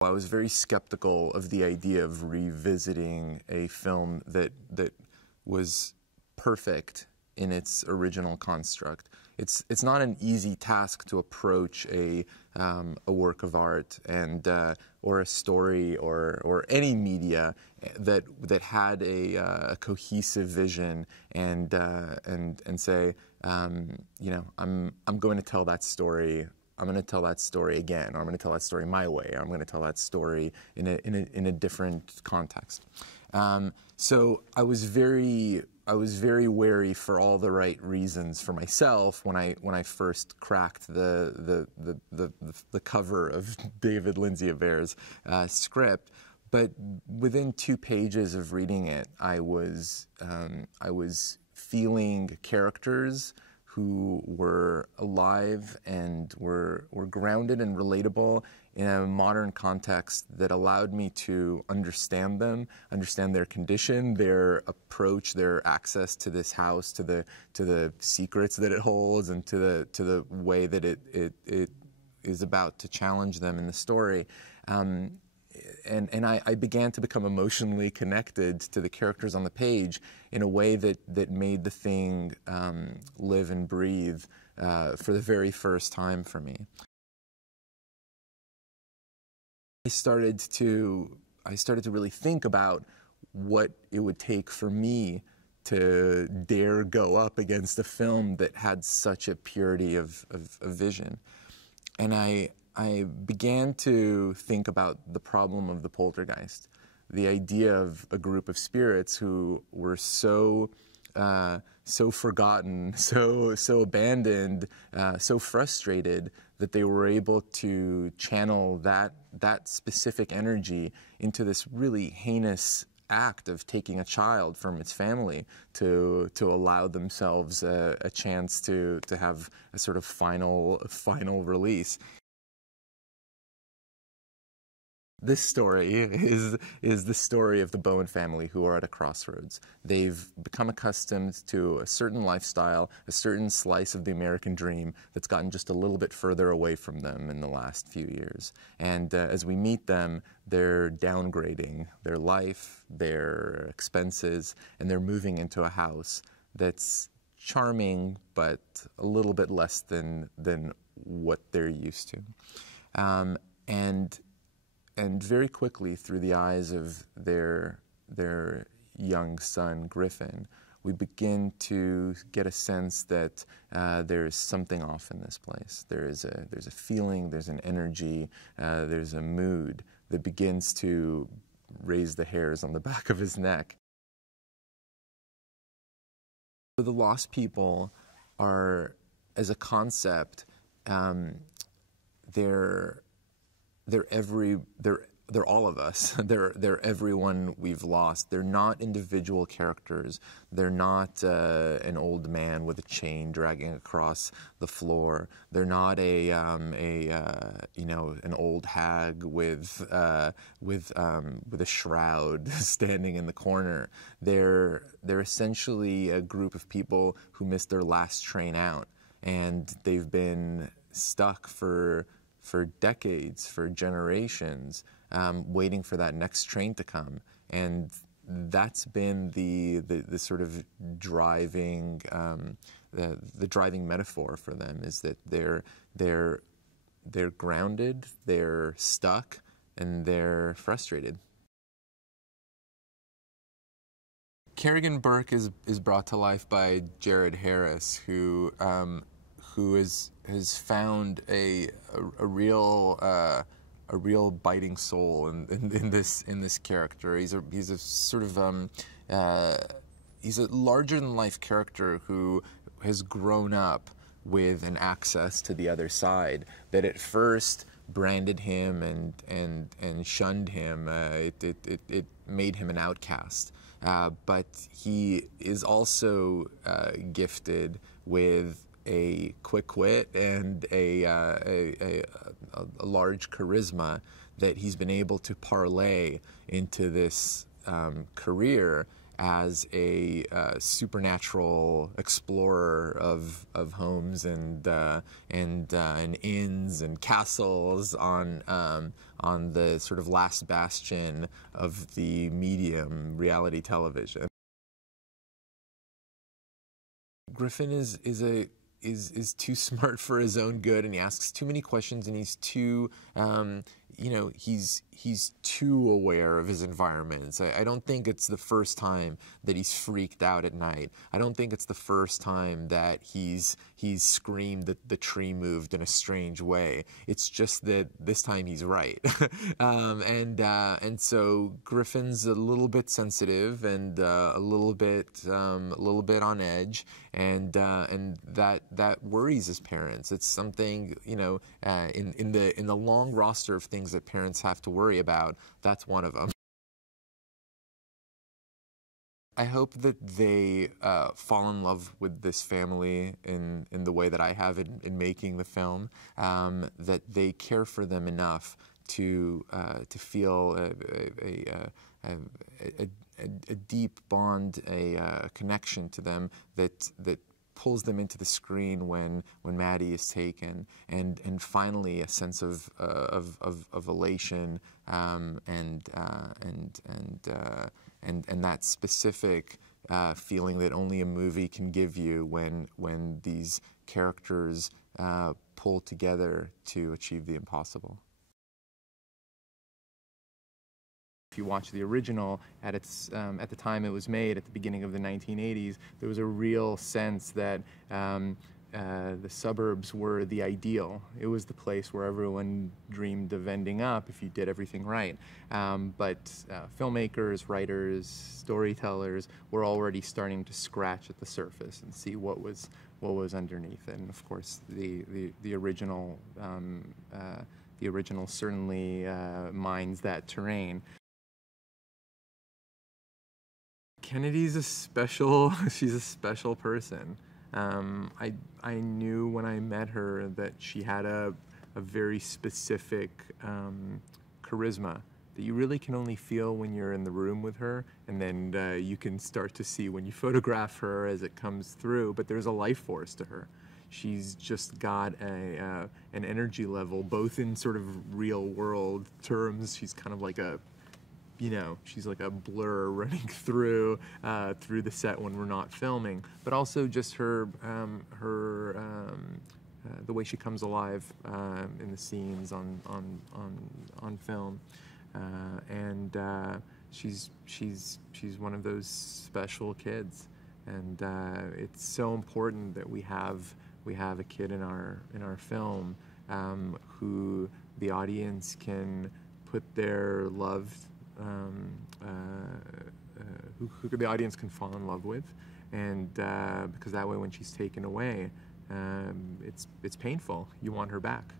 I was very skeptical of the idea of revisiting a film that was perfect in its original construct. It's not an easy task to approach a work of art and or a story or any media that had a cohesive vision and say, you know, I'm going to tell that story. I'm going to tell that story again, or I'm going to tell that story my way, or I'm going to tell that story in a different context. So I was very wary for all the right reasons for myself when I first cracked the cover of David Lindsay-Abair's script. But within 2 pages of reading it, I was feeling characters who were alive and were grounded and relatable in a modern context that allowed me to understand them, understand their condition, their approach, their access to this house, to the secrets that it holds, and to the way that it is about to challenge them in the story. And I began to become emotionally connected to the characters on the page in a way that made the thing live and breathe for the very first time for me. I started to really think about what it would take for me to dare go up against a film that had such a purity of vision. And I began to think about the problem of the poltergeist, the idea of a group of spirits who were so forgotten, so abandoned, so frustrated that they were able to channel that specific energy into this really heinous act of taking a child from its family to allow themselves a chance to have a sort of final release. This story is the story of the Bowen family, who are at a crossroads. They've become accustomed to a certain lifestyle, a certain slice of the American dream that's gotten just a little bit further away from them in the last few years. And as we meet them, they're downgrading their life, their expenses, and they're moving into a house that's charming, but a little bit less than what they're used to. And very quickly, through the eyes of their young son, Griffin, we begin to get a sense that there's something off in this place. There's a feeling, there's an energy, there's a mood that begins to raise the hairs on the back of his neck. The lost people are, as a concept, they're all of us. They're everyone we've lost. They're not individual characters. They're not an old man with a chain dragging across the floor. They're not you know, an old hag with a shroud standing in the corner. They're essentially a group of people who missed their last train out, and they've been stuck for decades, for generations, waiting for that next train to come. And that's been the sort of driving, the driving metaphor for them, is that they're grounded, they're stuck, and they're frustrated. Kerrigan Burke is brought to life by Jared Harris, who has found a real biting soul in this character. He's a sort of he's a larger than life character who has grown up with an access to the other side that at first branded him and shunned him. It made him an outcast. But he is also gifted with a quick wit and a large charisma that he's been able to parlay into this career as a supernatural explorer of homes and inns and castles on the sort of last bastion of the medium, reality television. Griffin is too smart for his own good, and he asks too many questions, and he's too he's too aware of his environments. I don't think it's the first time that he's freaked out at night. I don't think it's the first time that he's screamed that the tree moved in a strange way. It's just that this time he's right. And so Griffin's a little bit sensitive and a little bit on edge, and that worries his parents. It's something, in the long roster of things that parents have to worry about, that's one of them. I hope that they fall in love with this family in the way that I have in making the film, that they care for them enough to feel a deep bond, a connection to them that pulls them into the screen when Maddie is taken, and finally a sense of elation and that specific feeling that only a movie can give you when these characters pull together to achieve the impossible. If you watch the original, at the time it was made, at the beginning of the 1980s, there was a real sense that the suburbs were the ideal. It was the place where everyone dreamed of ending up if you did everything right. But filmmakers, writers, storytellers were already starting to scratch at the surface and see what was underneath it. And of course, the original certainly mines that terrain. Kennedy's she's a special person. I knew when I met her that she had a very specific charisma that you really can only feel when you're in the room with her, and then you can start to see when you photograph her as it comes through, but there's a life force to her. She's just got an energy level, both in sort of real world terms. She's kind of like she's like a blur running through the set when we're not filming, but also just the way she comes alive in the scenes on film, and she's one of those special kids, and it's so important that we have a kid in our film who the audience can put their love. Who the audience can fall in love with, and because that way when she's taken away, it's painful. You want her back.